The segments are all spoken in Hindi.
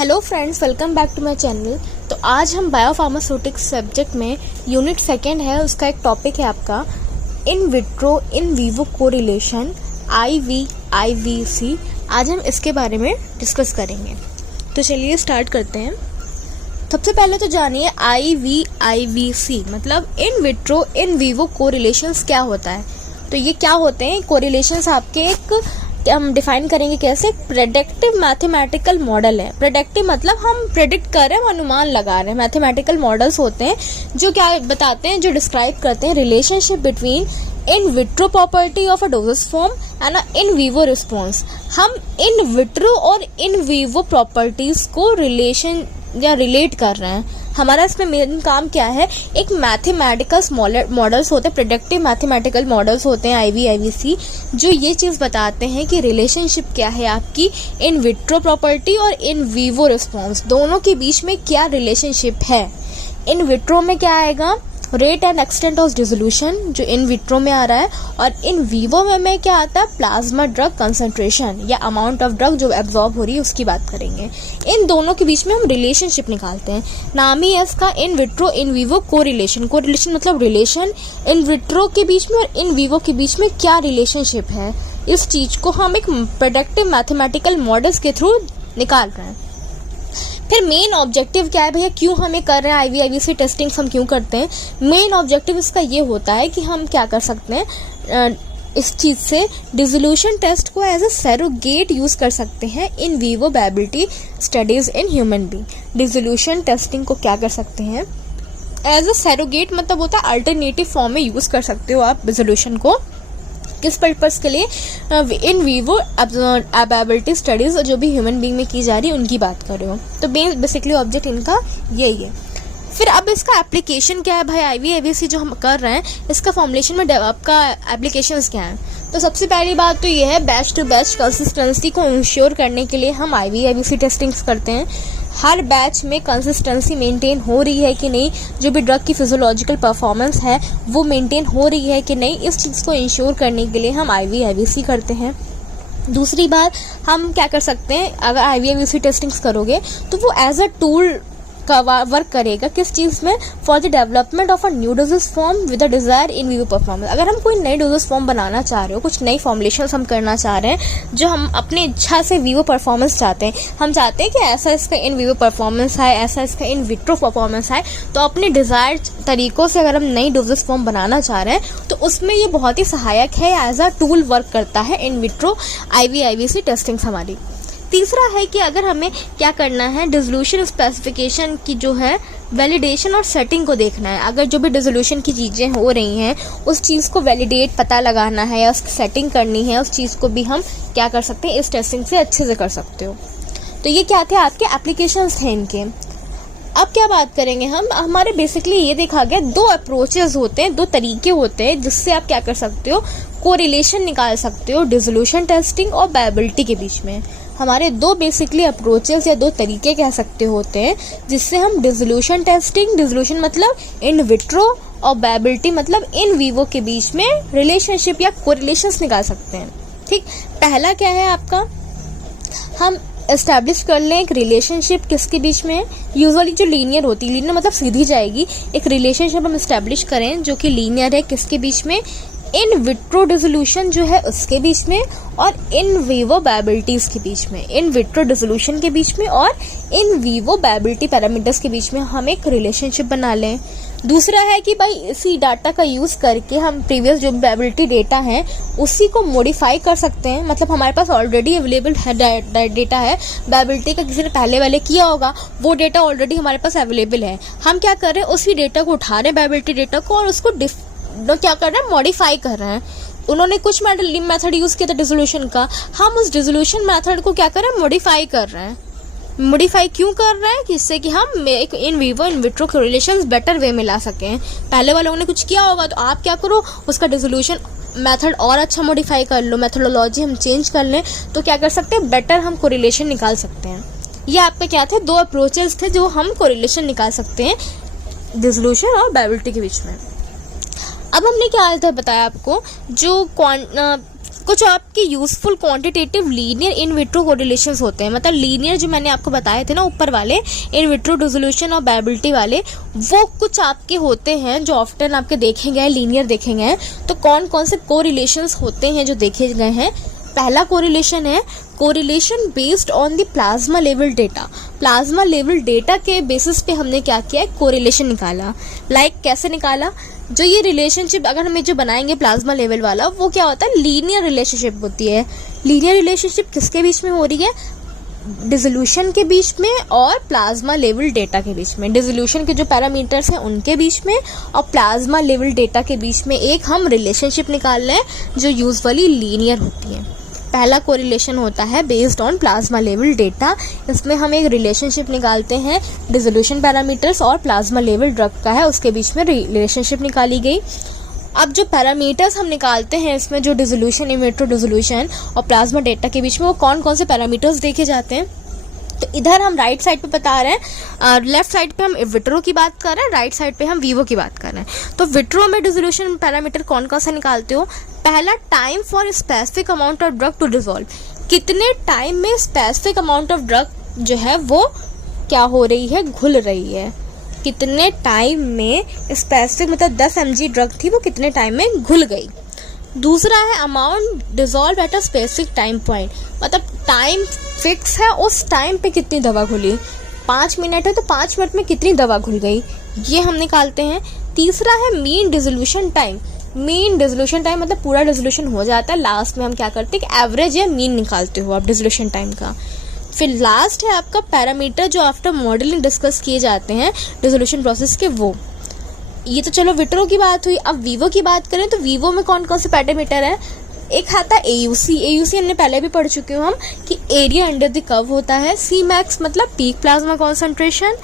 Hello friends, welcome back to my channel. तो आज हम बायोफार्मास्यूटिक्स सब्जेक्ट में यूनिट सेकेंड है, उसका एक टॉपिक है आपका in vitro in vivo correlation IVIVC। आज हम इसके बारे में डिस्कस करेंगे। तो चलिए स्टार्ट करते हैं। सबसे पहले तो जानिए IVIVC मतलब इन विट्रो इन वीवो कोरिलेशंस क्या होता है। तो ये क्या होते हैं कोरिलेशंस? आपके एक हम डिफाइन करेंगे कैसे, प्रेडिक्टिव मैथमेटिकल मॉडल है। प्रेडिक्टिव मतलब हम प्रेडिक्ट कर रहे हैं, अनुमान लगा रहे हैं। मैथमेटिकल मॉडल्स होते हैं जो क्या बताते हैं, जो डिस्क्राइब करते हैं relationship between in vitro property of a dosage form and in vivo response. हम इन विट्रो और इन वीवो प्रॉपर्टीज को रिलेशन या रिलेट कर रहे हैं। हमारा इसमें मेन काम क्या है, एक मैथमेटिकल मॉडल्स होते हैं, प्रेडिक्टिव मैथमेटिकल मॉडल्स होते हैं IVIVC, जो ये चीज़ बताते हैं कि रिलेशनशिप क्या है आपकी इन विट्रो प्रॉपर्टी और इन वीवो रिस्पॉन्स, दोनों के बीच में क्या रिलेशनशिप है। इन विट्रो में क्या आएगा, rate and extent of dissolution जो इन विट्रो में आ रहा है, और इन वीवो में क्या आता है, प्लाज्मा ड्रग कंसंट्रेशन या अमाउंट ऑफ ड्रग जो एब्जॉर्ब हो रही है उसकी बात करेंगे। इन दोनों के बीच में हम रिलेशनशिप निकालते हैं। नाम ही है इसका इन vitro in vivo correlation. Correlation मतलब रिलेशन, इन विट्रो के बीच में और इन वीवो के बीच में क्या रिलेशनशिप है, इस चीज को हम एक प्रेडिक्टिव मैथमेटिकल मॉडल्स के थ्रू निकाल रहे हैं। फिर मेन ऑब्जेक्टिव क्या है भैया, क्यों हमें कर रहे हैं IVIVC टेस्टिंग, हम क्यों करते हैं? मेन ऑब्जेक्टिव इसका ये होता है कि हम क्या कर सकते हैं, इस चीज़ से डिसोल्यूशन टेस्ट को एज अ सरोगेट यूज़ कर सकते हैं in vivo viability studies in human being. Dissolution testing को क्या कर सकते हैं, एज अ सरोगेट मतलब होता है अल्टरनेटिव फॉर्म में यूज़ कर सकते हो आप डिसोल्यूशन को। किस पर्पस के लिए? इन वीवो एबेबिलिटी स्टडीज जो भी ह्यूमन बीइंग में की जा रही है उनकी बात कर रहे हो। तो बेसिकली ऑब्जेक्ट इनका यही है। फिर अब इसका एप्लीकेशन क्या है भाई, IVIVC जो हम कर रहे हैं इसका फॉर्मुलेशन में आपका एप्लीकेशंस क्या है? तो सबसे पहली बात तो ये है, बैच टू बैच कंसिस्टेंसी को इंश्योर करने के लिए हम IVIVC टेस्टिंग्स करते हैं। हर बैच में कंसिस्टेंसी मेंटेन हो रही है कि नहीं, जो भी ड्रग की फिजियोलॉजिकल परफॉर्मेंस है वो मेंटेन हो रही है कि नहीं, इस चीज़ को इंश्योर करने के लिए हम IVIVC करते हैं। दूसरी बात, हम क्या कर सकते हैं, अगर IVIVC टेस्टिंग्स करोगे तो वो एज अ टूल का वर्क करेगा। किस चीज़ में? For the development of a new doses form with a desire in vivo performance. अगर हम कोई नई डोजेस फॉर्म बनाना चाह रहे हो, कुछ नई फॉर्मुलेशंस हम करना चाह रहे हैं जो हम अपनी इच्छा से वीवो परफॉर्मेंस चाहते हैं, हम चाहते हैं कि ऐसा इसका इन वीवो परफॉर्मेंस है, ऐसा इसका इन विट्रो परफॉर्मेंस है, तो अपने डिजायर तरीकों से अगर हम नई डोजेस फॉर्म बनाना चाह रहे हैं तो उसमें ये बहुत ही सहायक है, एज अ टूल वर्क करता है इन विट्रो IVIVC टेस्टिंग्स हमारी। तीसरा है कि अगर हमें क्या करना है, डिसोल्यूशन स्पेसिफिकेशन की जो है वैलिडेशन और सेटिंग को देखना है। अगर जो भी डिसोल्यूशन की चीज़ें हो रही हैं उस चीज़ को वैलिडेट पता लगाना है या उसकी सेटिंग करनी है, उस चीज़ को भी हम क्या कर सकते हैं, इस टेस्टिंग से अच्छे से कर सकते हो। तो ये क्या थे आपके एप्लीकेशंस थे इनके। अब क्या बात करेंगे हम, हमारे बेसिकली ये देखा गया दो अप्रोचेस होते हैं, दो तरीके होते हैं जिससे आप क्या कर सकते हो, कोरिलेशन निकाल सकते हो डिसोल्यूशन टेस्टिंग और वेबिलिटी के बीच में। हमारे दो बेसिकली अप्रोचेस या दो तरीके कह सकते होते हैं जिससे हम डिसोल्यूशन टेस्टिंग, डिसोल्यूशन मतलब इन विट्रो और वेबिलिटी मतलब इन वीवो के बीच में रिलेशनशिप या कोरिलेशंस निकाल सकते हैं। ठीक, पहला क्या है आपका, हम एस्टैब्लिश कर लें एक रिलेशनशिप किसके बीच में, यूजुअली जो लीनियर होती है, लीनियर मतलब सीधी जाएगी, एक रिलेशनशिप हम एस्टैब्लिश करें जो कि लीनियर है, किसके बीच में, इन विट्रो डिसोल्यूशन जो है उसके बीच में और इन वीवो वेबिलिटीज के बीच में। इन विट्रो डिसोल्यूशन के बीच में और इन वीवो वेबिलिटी पैरामीटर्स के बीच में हम एक रिलेशनशिप बना लें। दूसरा है कि भाई इसी डाटा का यूज़ करके हम प्रीवियस जो वेबिलिटी डेटा है उसी को मॉडिफाई कर सकते हैं। मतलब हमारे पास ऑलरेडी अवेलेबल है डेटा है, वेबिलिटी का किसी ने पहले वाले किया होगा, वो डेटा ऑलरेडी हमारे पास अवेलेबल है। हम क्या कर रहे हैं, उसी डेटा को उठा रहे हैं वेबिलिटी डेटा को और उसको क्या कर रहे हैं, मॉडिफाई कर रहे हैं। उन्होंने कुछ मेथड यूज़ किया था डिसोल्यूशन का, हम उस डिसोल्यूशन मेथड को क्या कर रहे हैं, मॉडिफाई कर रहे हैं। मॉडिफाई क्यों कर रहे हैं, जिससे कि हम एक in vivo in vitro correlations better way में ला सकें। पहले वालों ने कुछ किया होगा तो आप क्या करो, उसका डिसोल्यूशन मेथड और अच्छा मॉडिफाई कर लो, मेथोडोलॉजी हम चेंज कर लें तो क्या कर सकते हैं, बेटर हम कोरिलेशन निकाल सकते हैं। ये आपके क्या थे, दो अप्रोचेस थे जो हम कोरिलेशन निकाल सकते हैं डिसोल्यूशन और वेबिलिटी के बीच में। अब हमने क्या बताया आपको, जो कुछ आपके useful quantitative linear in vitro correlations होते हैं, मतलब लीनियर जो मैंने आपको बताए थे ना ऊपर वाले, इन विट्रो डिसोल्यूशन और बायबिलिटी वाले, वो कुछ आपके होते हैं जो ऑफ्टन आपके देखे गए लीनियर देखे गए हैं। तो कौन कौन से कोरिलेशंस होते हैं जो देखे गए हैं? पहला कोरिलेशन है correlation based on the plasma level data. Plasma level data के बेसिस पे हमने क्या किया है? कोरिलेशन निकाला। कैसे निकाला? जो ये रिलेशनशिप अगर हमें जो बनाएंगे प्लाज्मा लेवल वाला, वो क्या होता है? लीनियर रिलेशनशिप होती है। लीनियर रिलेशनशिप किसके बीच में हो रही है? डिसोल्यूशन के बीच में और प्लाज्मा लेवल डेटा के बीच में। डिसोल्यूशन के जो पैरामीटर्स हैं उनके बीच में और प्लाज्मा लेवल डेटा के बीच में एक हम रिलेशनशिप निकाल रहे हैं जो यूजुअली लीनियर होती है। पहला कोरिलेशन होता है based on plasma level data. इसमें हम एक रिलेशनशिप निकालते हैं, डिसोल्यूशन पैरामीटर्स और प्लाज्मा लेवल ड्रग का है उसके बीच में रिलेशनशिप निकाली गई। अब जो पैरामीटर्स हम निकालते हैं इसमें, जो डिसोल्यूशन, इन विट्रो डिसोल्यूशन और प्लाज्मा डेटा के बीच में, वो कौन कौन से पैरामीटर्स देखे जाते हैं? तो इधर हम राइट साइड पे बता रहे हैं, लेफ्ट साइड पे हम विट्रो की बात कर रहे हैं, राइट साइड पे हम वीवो की बात कर रहे हैं। तो विट्रो में डिसोल्यूशन पैरामीटर कौन कौन सा निकालते हो? पहला, time for specific amount of drug to dissolve. कितने टाइम में स्पेसिफिक अमाउंट ऑफ ड्रग जो है वो क्या हो रही है? घुल रही है। कितने टाइम में स्पेसिफिक, मतलब 10 mg ड्रग थी, वो कितने टाइम में घुल गई। दूसरा है amount dissolve at a specific time point, मतलब टाइम फिक्स है, उस टाइम पे कितनी दवा घुली। 5 मिनट है तो 5 मिनट में कितनी दवा घुल गई, ये हम निकालते हैं। तीसरा है mean dissolution time. Mean dissolution time मतलब पूरा डिसोल्यूशन हो जाता है, लास्ट में हम क्या करते हैं कि एवरेज या मीन निकालते हो आप डिसोल्यूशन टाइम का। फिर लास्ट है आपका पैरामीटर जो आफ्टर मॉडलिंग डिस्कस किए जाते हैं डिसोल्यूशन प्रोसेस के, वो। ये तो चलो विट्रो की बात हुई। अब वीवो की बात करें तो वीवो में कौन कौन से पैरामीटर है? एक आता है AUC। AUC हमने पहले भी पढ़ चुके हो हम कि एरिया अंडर द कर्व होता है। Cmax मतलब पीक प्लाज्मा कॉन्सेंट्रेशन।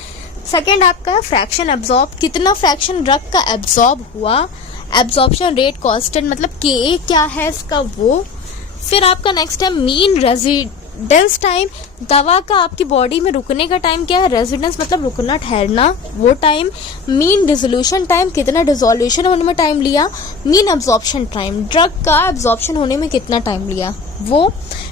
सेकेंड आपका है फ्रैक्शन एब्जॉर्ब, कितना फ्रैक्शन ड्रग का एब्जॉर्ब हुआ। एब्जॉर्प्शन रेट कांस्टेंट मतलब KA क्या है इसका, वो। फिर आपका नेक्स्ट है मीन रेजिडेंस टाइम, दवा का आपकी बॉडी में रुकने का टाइम क्या है? रेजिडेंस मतलब रुकना, ठहरना, वो टाइम। मीन डिसोल्यूशन टाइम, कितना डिसोल्यूशन होने में टाइम लिया। मीन एब्जॉर्प्शन टाइम, ड्रग का एब्जॉर्प्शन होने में कितना टाइम लिया, वो।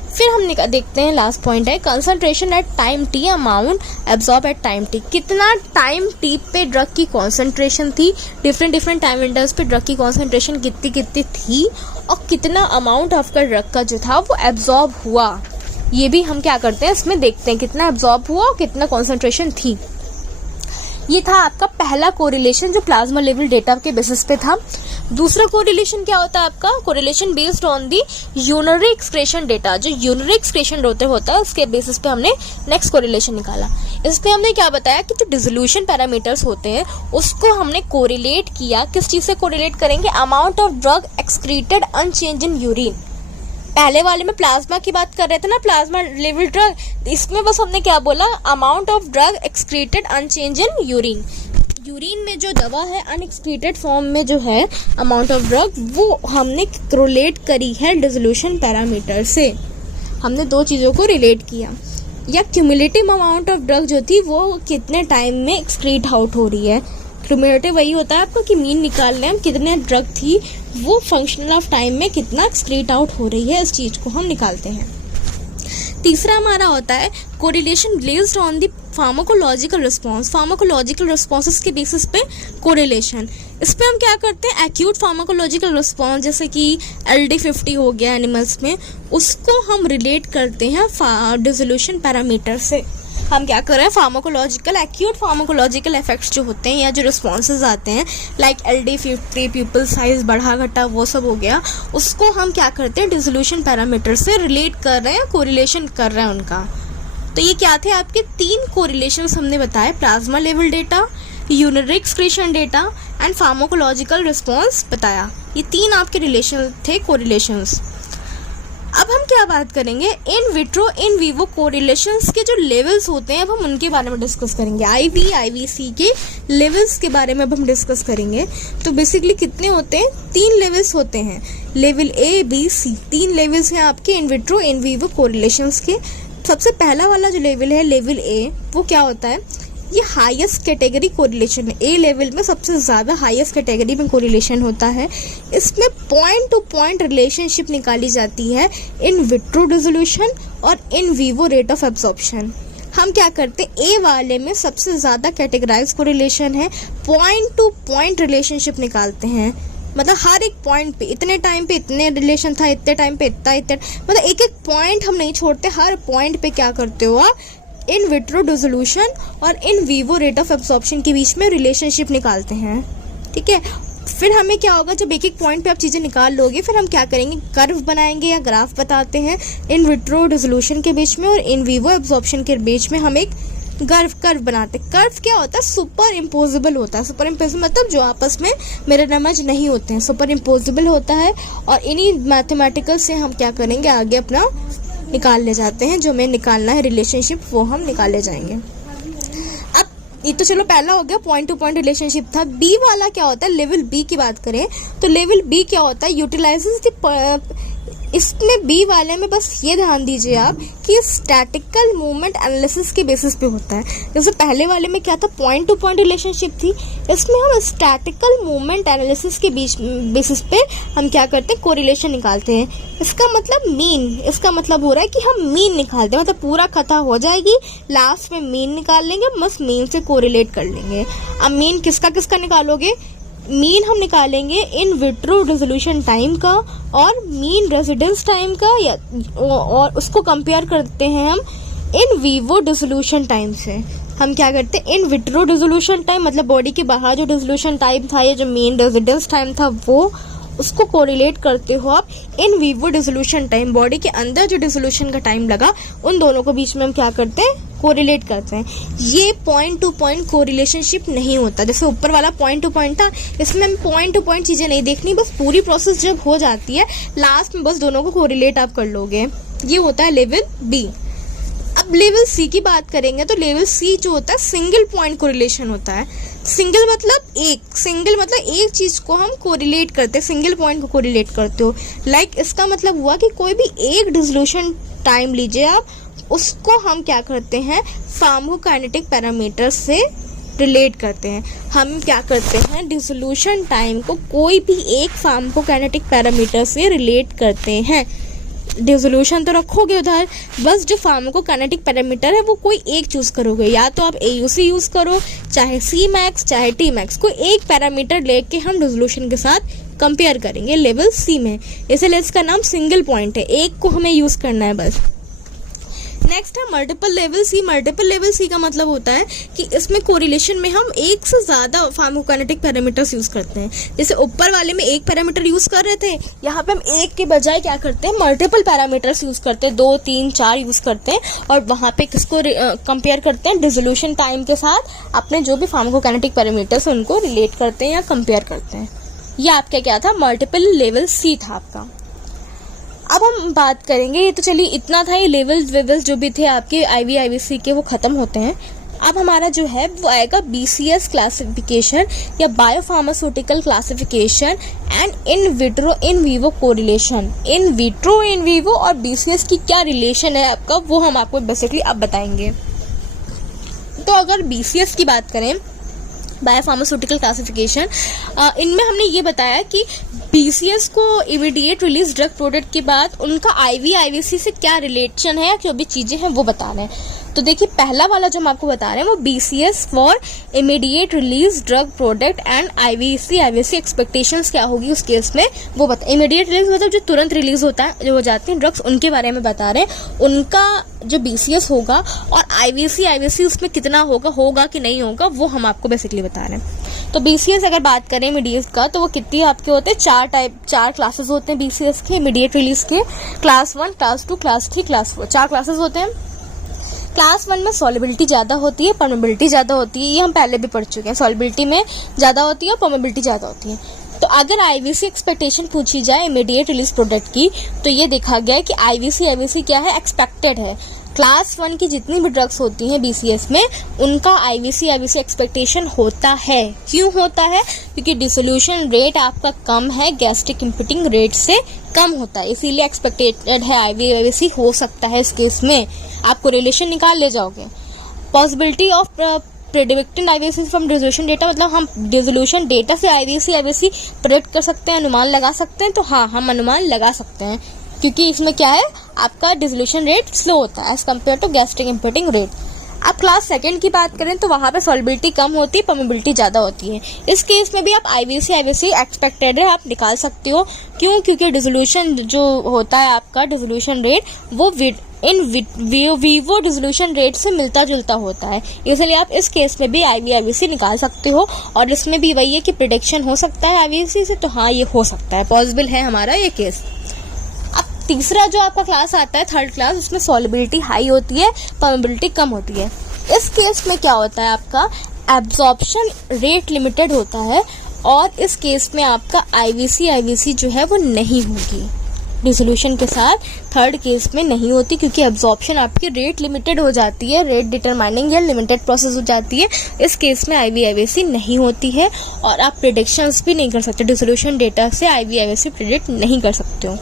फिर हम देखते हैं लास्ट पॉइंट है concentration at time t, amount absorb at time t, कितना टाइम टी पे ड्रग की कॉन्सेंट्रेशन थी, डिफरेंट टाइम विंडोज पे ड्रग की कॉन्सेंट्रेशन कितनी थी और कितना अमाउंट आपका ड्रग का जो था वो एब्जॉर्ब हुआ। ये भी हम क्या करते हैं इसमें देखते हैं, कितना एब्जॉर्ब हुआ और कितना कॉन्सेंट्रेशन थी। ये था आपका पहला कोरिलेशन जो प्लाज्मा लेवल डेटा के बेसिस पे था। दूसरा कोरिलेशन क्या होता है आपका? Correlation based on the urinary excretion data. जो यूरिनरी एक्सक्रीशन होता है उसके बेसिस पे हमने नेक्स्ट कोरिलेशन निकाला। इसमें हमने क्या बताया कि जो डिसोल्यूशन पैरामीटर्स होते हैं उसको हमने कोरिलेट किया। किस चीज से कोरिलेट करेंगे? Amount of drug excreted unchanged in urine. पहले वाले में प्लाज्मा की बात कर रहे थे ना, प्लाज्मा लेवल ड्रग, इसमें बस हमने क्या बोला? Amount of drug excreted unchanged in urine. Urine में जो दवा है अनएक्सक्रीटेड फॉर्म में जो है अमाउंट ऑफ ड्रग, वो हमने कोरिलेट करी है डिसोल्यूशन पैरामीटर से। हमने दो चीज़ों को रिलेट किया। या क्यूमुलेटिव अमाउंट ऑफ ड्रग जो थी वो कितने टाइम में एक्सक्रीट आउट हो रही है। क्यूमुलेटिव वही होता है आपका कि मीन निकाल रहे हैं हम कितने ड्रग थी, वो फंक्शनल ऑफ टाइम में कितना एक्सक्रीट आउट हो रही है, इस चीज़ को हम निकालते हैं। तीसरा हमारा होता है correlation based on the pharmacological response. Pharmacological responses के बेसिस पे कोरिलेशन। इस पे हम क्या करते हैं? एक्यूट फार्माकोलॉजिकल रिस्पॉन्स जैसे कि LD50 हो गया एनिमल्स में, उसको हम रिलेट करते हैं डिसोल्यूशन पैरामीटर से। हम क्या कर रहे हैं? फार्माकोलॉजिकल, एक्यूट फार्माकोलॉजिकल इफेक्ट्स जो होते हैं या जो रिस्पॉन्सेज आते हैं लाइक LD50, प्यूपल साइज बढ़ा घटा, वो सब हो गया, उसको हम क्या करते हैं? डिसोल्यूशन पैरामीटर से रिलेट कर रहे हैं, कोरिलेशन कर रहे हैं उनका। तो ये क्या थे आपके 3 कोरिलेशंस हमने बताए, plasma level data, urinary excretion data and pharmacological response बताया। ये 3 आपके रिलेशन थे, कोरिलेशंस। अब हम क्या बात करेंगे? इन विट्रो इन वीवो कोरिलेशंस के जो लेवल्स होते हैं अब हम उनके बारे में डिस्कस करेंगे। IVC के लेवल्स के बारे में अब हम डिस्कस करेंगे। तो बेसिकली कितने होते हैं? 3 लेवल्स होते हैं, level A, B, C। 3 levels हैं आपके इन विट्रो इन वीवो कोरिलेशंस के। सबसे पहला वाला जो लेवल है लेवल A, वो क्या होता है? ये हाईएस्ट कैटेगरी कोरिलेशन है, ए लेवल में सबसे ज़्यादा हाईएस्ट कैटेगरी में कोरिलेशन होता है। इसमें पॉइंट टू पॉइंट रिलेशनशिप निकाली जाती है इन विट्रो डिसोल्यूशन और in vivo rate of absorption. हम क्या करते हैं, ए वाले में सबसे ज़्यादा कैटेगराइज कोरिलेशन है, पॉइंट टू पॉइंट रिलेशनशिप निकालते हैं, मतलब हर एक पॉइंट पे इतने टाइम पे इतने रिलेशन था, इतने टाइम पे इतना इतने, मतलब एक एक पॉइंट हम नहीं छोड़ते, हर पॉइंट पे क्या करते हो आप, इन विट्रो डिसोल्यूशन और in vivo rate of absorption के बीच में रिलेशनशिप निकालते हैं। ठीक है, फिर हमें क्या होगा, जब एक एक पॉइंट पे आप चीज़ें निकाल लोगे, फिर हम क्या करेंगे, कर्व बनाएंगे या ग्राफ बताते हैं इन विट्रो डिसोल्यूशन के बीच में और इन वीवो एब्जॉर्प्शन के बीच में हम एक कर्व बनाते हैं। कर्व क्या होता है, सुपर इम्पोजिबल होता है। सुपर इम्पोजिबल मतलब जो आपस में मिरर इमेज नहीं होते हैं, सुपर इम्पोजिबल होता है। और इन्हीं मैथमेटिकल से हम क्या करेंगे, आगे अपना निकाल ले जाते हैं, जो हमें निकालना है रिलेशनशिप वो हम निकाल ले जाएंगे। अब ये तो चलो पहला हो गया, पॉइंट टू पॉइंट रिलेशनशिप था। बी वाला क्या होता है, लेवल बी की बात करें तो लेवल बी क्या होता है, यूटिलाइजेस द, इसमें बी वाले में बस ये ध्यान दीजिए आप कि स्टैटिकल मूवमेंट एनालिसिस के बेसिस पे होता है। जैसे पहले वाले में क्या था, पॉइंट टू पॉइंट रिलेशनशिप थी, इसमें हम स्टैटिकल मूवमेंट एनालिसिस के बेसिस पे हम क्या करते हैं, कोरिलेशन निकालते हैं। इसका मतलब मीन, इसका मतलब हो रहा है कि हम मीन निकालते हैं, मतलब पूरा कथा हो जाएगी, लास्ट में मीन निकाल लेंगे, बस मीन से कोरिलेट कर लेंगे। अब मीन किसका किसका निकालोगे, मीन हम निकालेंगे इन विट्रो डिसोल्यूशन टाइम का और मीन रेजिडेंस टाइम का, या और उसको कंपेयर करते हैं हम इन वीवो डिसोल्यूशन टाइम से। हम क्या करते हैं, इन विट्रो डिसोल्यूशन टाइम मतलब बॉडी के बाहर जो डिसोल्यूशन टाइम था या जो मीन रेजिडेंस टाइम था वो, उसको कोरिलेट करते हो आप in vivo dissolution time, body के अंदर जो डिसोल्यूशन का टाइम लगा उन दोनों को बीच में हम क्या करते हैं, कोरिलेट करते हैं। ये पॉइंट टू पॉइंट कोरिलेशनशिप नहीं होता, जैसे ऊपर वाला पॉइंट टू पॉइंट था, इसमें हम पॉइंट टू पॉइंट चीज़ें नहीं देखनी, बस पूरी प्रोसेस जब हो जाती है लास्ट में बस दोनों को कोरिलेट आप कर लोगे। ये होता है लेवल बी। अब लेवल सी की बात करेंगे तो लेवल सी जो होता है सिंगल पॉइंट कोरिलेशन होता है। सिंगल मतलब एक चीज को हम कोरिलेट करते हैं, सिंगल पॉइंट को कोरिलेट करते हो। लाइक इसका मतलब हुआ कि कोई भी एक डिसोल्यूशन टाइम लीजिए आप, उसको हम क्या करते हैं, फार्माकोकाइनेटिक पैरामीटर से रिलेट करते हैं। हम क्या करते हैं, डिसोल्यूशन टाइम को कोई भी एक फार्माकोकाइनेटिक पैरामीटर से रिलेट करते हैं। डिसोल्यूशन तो रखोगे उधर, बस जो फार्माकोकाइनेटिक पैरामीटर है वो कोई एक चूज करोगे, या तो आप AUC यूज करो, चाहे Cmax चाहे Tmax, कोई एक पैरामीटर लेके हम डिसोल्यूशन के साथ कंपेयर करेंगे लेवल सी में, इसलिए इसका नाम सिंगल पॉइंट है, एक को हमें यूज करना है बस। नेक्स्ट है मल्टीपल लेवल सी। मल्टीपल लेवल सी का मतलब होता है कि इसमें कोरिलेशन में हम एक से ज़्यादा फार्माकोकाइनेटिक पैरामीटर्स यूज़ करते हैं। जैसे ऊपर वाले में एक पैरामीटर यूज़ कर रहे थे, यहाँ पे हम एक के बजाय क्या करते हैं, मल्टीपल पैरामीटर्स यूज़ करते हैं, 2 3 4 यूज़ करते हैं, और वहाँ पे किसको कंपेयर करते हैं, डिसोल्यूशन टाइम के साथ अपने जो भी फार्माकोकाइनेटिक पैरामीटर्स उनको रिलेट करते हैं या कंपेयर करते हैं। ये आपका क्या था, मल्टीपल लेवल सी था आपका। अब हम बात करेंगे, ये तो चलिए इतना था, ये लेवल्स जो भी थे आपके IV IVC के वो ख़त्म होते हैं। अब हमारा जो है वो आएगा BCS क्लासिफिकेशन या biopharmaceutical classification and in vitro in vivo correlation. In vitro in Vivo और BCS की क्या रिलेशन है आपका, वो हम आपको बेसिकली अब बताएंगे। तो अगर BCS की बात करें, बायोफार्मास्यूटिकल क्लासिफिकेशन, इनमें हमने ये बताया कि BCS को इमीडिएट रिलीज ड्रग प्रोडक्ट के बाद उनका IV IVC से क्या रिलेशन है, जो भी चीज़ें हैं वो बता रहे हैं। तो देखिए पहला वाला जो हम आपको बता रहे हैं वो BCS for immediate release drug product and IVC expectations क्या होगी उस केस में वो बता। इमीडिएट रिलीज मतलब जो तुरंत रिलीज होता है, जो हो जाती हैं ड्रग्स, उनके बारे में बता रहे हैं। उनका जो BCS होगा और IVC उसमें कितना होगा कि नहीं होगा, वो हम आपको बेसिकली बता रहे हैं। तो BCS अगर बात करें इमीडिएट का, तो वो कितनी आपके होते हैं, 4 क्लासेस होते हैं BCS के इमीडिएट रिलीज के, class 1, class 2, class 3, class 4, 4 classes होते हैं। क्लास 1 में सॉल्युबिलिटी ज़्यादा होती है, परमेबिलिटी ज़्यादा होती है, ये हम पहले भी पढ़ चुके हैं, सॉल्युबिलिटी में ज़्यादा होती है और परमेबिलिटी ज़्यादा होती है। तो अगर IVC एक्सपेक्टेशन पूछी जाए इमीडिएट रिलीज प्रोडक्ट की, तो ये देखा गया है कि IVC क्या है, एक्सपेक्टेड है। क्लास 1 की जितनी भी ड्रग्स होती हैं BCS में, उनका IVC एक्सपेक्टेशन होता है। क्यों होता है, क्योंकि डिसोल्यूशन रेट आपका कम है, गैस्ट्रिक इम्पिटिंग रेट से कम होता है, इसीलिए एक्सपेक्टेड है IVC हो सकता है। इस केस में आप कोरिलेशन निकाल ले जाओगे। Possibility of predicting IVC from dissolution data, मतलब हम डिसोल्यूशन डेटा से आईवीसी प्रेडिक्ट कर सकते हैं, अनुमान लगा सकते हैं। तो हाँ, हम अनुमान लगा सकते हैं, क्योंकि इसमें क्या है, आपका डिसोल्यूशन रेट स्लो होता है as compare to gastric emptying rate. अब क्लास सेकंड की बात करें तो वहाँ पे सॉल्युबिलिटी कम होती है, परमेबिलिटी ज़्यादा होती है। इस केस में भी आप आईवीसी एक्सपेक्टेड है, आप निकाल सकते हो। क्यों? क्योंकि डिसोल्यूशन जो होता है आपका डिसोल्यूशन रेट, वो इन वीवो डिसोल्यूशन रेट से मिलता जुलता होता है, इसलिए आप इस केस में भी आईवीसी निकाल सकते हो। और इसमें भी वही है कि प्रेडिक्शन हो सकता है आईवीसी से, तो हाँ, ये हो सकता है, पॉसिबल है हमारा ये केस। अब तीसरा जो आपका क्लास आता है, थर्ड क्लास, उसमें सॉल्युबिलिटी हाई होती है, परमेबिलिटी कम होती है। इस केस में क्या होता है, आपका एब्जॉर्प्शन रेट लिमिटेड होता है, और इस केस में आपका आईवीसी जो है वो नहीं होगी डिसोल्यूशन के साथ। थर्ड केस में नहीं होती, क्योंकि एब्जॉर्प्शन आपकी रेट लिमिटेड हो जाती है, रेट डिटरमाइनिंग या लिमिटेड प्रोसेस हो जाती है। इस केस में आईवीसी नहीं होती है, और आप प्रेडिक्शंस भी नहीं कर सकते, डिसोल्यूशन डेटा से आईवीसी प्रेडिक्ट नहीं कर सकते हो।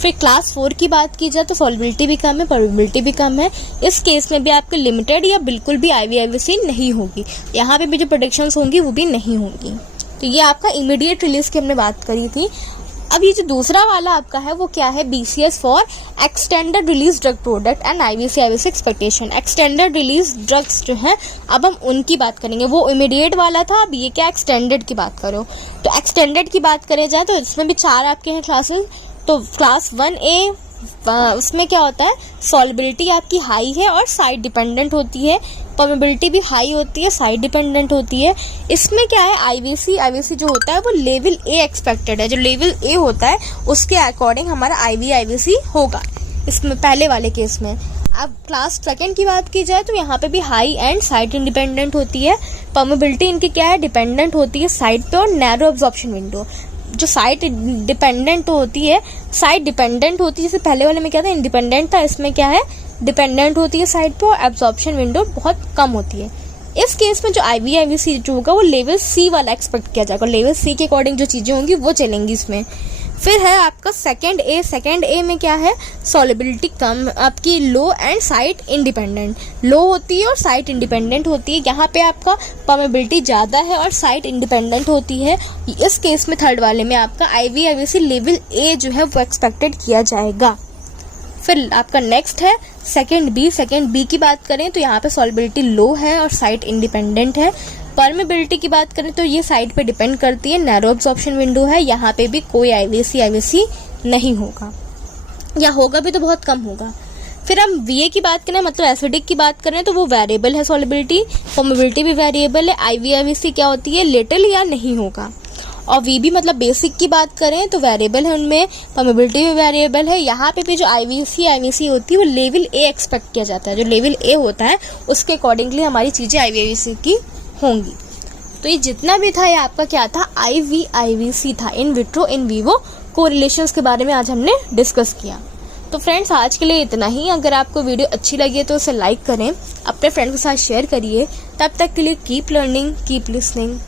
फिर क्लास 4 की बात की जाए तो सॉल्युबिलिटी भी कम है, परमेबिलिटी भी कम है। इस केस में भी आपके लिमिटेड या बिल्कुल भी आईवीसी नहीं होगी, यहाँ पे भी जो प्रेडिक्शंस होंगी वो भी नहीं होंगी। तो ये आपका इमीडिएट रिलीज की हमने बात करी थी। अब ये जो दूसरा वाला आपका है वो क्या है, BCS for extended release drug product and IVC expectation. Extended release drugs जो हैं, अब हम उनकी बात करेंगे। वो इमीडिएट वाला था, अब ये क्या एक्सटेंडेड की बात करो। तो एक्सटेंडेड की बात करें जाए तो इसमें भी 4 आपके हैं क्लासेस। तो क्लास 1A, उसमें क्या होता है, सॉल्युबिलिटी आपकी हाई है और साइड डिपेंडेंट होती है, परमेबिलिटी भी हाई होती है, साइड डिपेंडेंट होती है। इसमें क्या है, आईवीसी जो होता है वो लेवल A एक्सपेक्टेड है, जो लेवल A होता है उसके अकॉर्डिंग हमारा आईवीसी होगा इसमें, पहले वाले केस में। अब क्लास सेकंड की बात की जाए तो यहाँ पे भी हाई एंड साइड इंडिपेंडेंट होती है। परमेबिलिटी इनकी क्या है, डिपेंडेंट होती है साइड पे, और नैरो एब्जॉर्प्शन विंडो। जो साइड डिपेंडेंट होती है, साइड डिपेंडेंट होती है, जैसे पहले वाले में क्या था, इंडिपेंडेंट था, इसमें क्या है, डिपेंडेंट होती है साइड पे, और एब्जॉर्प्शन विंडो बहुत कम होती है। इस केस में जो आईवीसी जो होगा वो लेवल C वाला एक्सपेक्ट किया जाएगा, लेवल C के अकॉर्डिंग जो चीज़ें होंगी वो चलेंगी इसमें। फिर है आपका सेकंड A में क्या है, सॉल्युबिलिटी कम, आपकी लो एंड साइट इंडिपेंडेंट। लो होती है और साइट इंडिपेंडेंट होती है। यहाँ पे आपका परमेबिलिटी ज़्यादा है और साइट इंडिपेंडेंट होती है। इस केस में थर्ड वाले में आपका आईवीसी लेवल A जो है वो एक्सपेक्टेड किया जाएगा। फिर आपका नेक्स्ट है सेकंड बी की बात करें तो यहाँ पे सॉल्युबिलिटी लो है और साइट इंडिपेंडेंट है। परमेबिलिटी की बात करें तो ये साइड पे डिपेंड करती है, नैरो एब्जॉर्प्शन विंडो है, यहाँ पे भी कोई आईवीसी नहीं होगा, या होगा भी तो बहुत कम होगा। फिर हम VA की बात करें, मतलब एसिडिक की बात करें तो वो वेरिएबल है सॉल्युबिलिटी, परमेबिलिटी भी वेरिएबल है। आईवीसी क्या होती है, लिटिल या नहीं होगा। और VB मतलब बेसिक की बात करें तो वेरिएबल है उनमें, परमेबिलिटी भी वेरिएबल है। यहाँ पे भी जो आईवीसी होती है वो लेवल A एक्सपेक्ट किया जाता है, जो लेवल A होता है उसके अकॉर्डिंगली हमारी चीज़ें आईवीसी की होंगी। तो ये जितना भी था ये आपका क्या था, आईवीसी था, इन विट्रो इन वीवो कोरिलेशंस के बारे में आज हमने डिस्कस किया। तो फ्रेंड्स आज के लिए इतना ही। अगर आपको वीडियो अच्छी लगी है तो उसे लाइक करें, अपने फ्रेंड्स के साथ शेयर करिए। तब तक के लिए कीप लर्निंग, कीप लिसनिंग।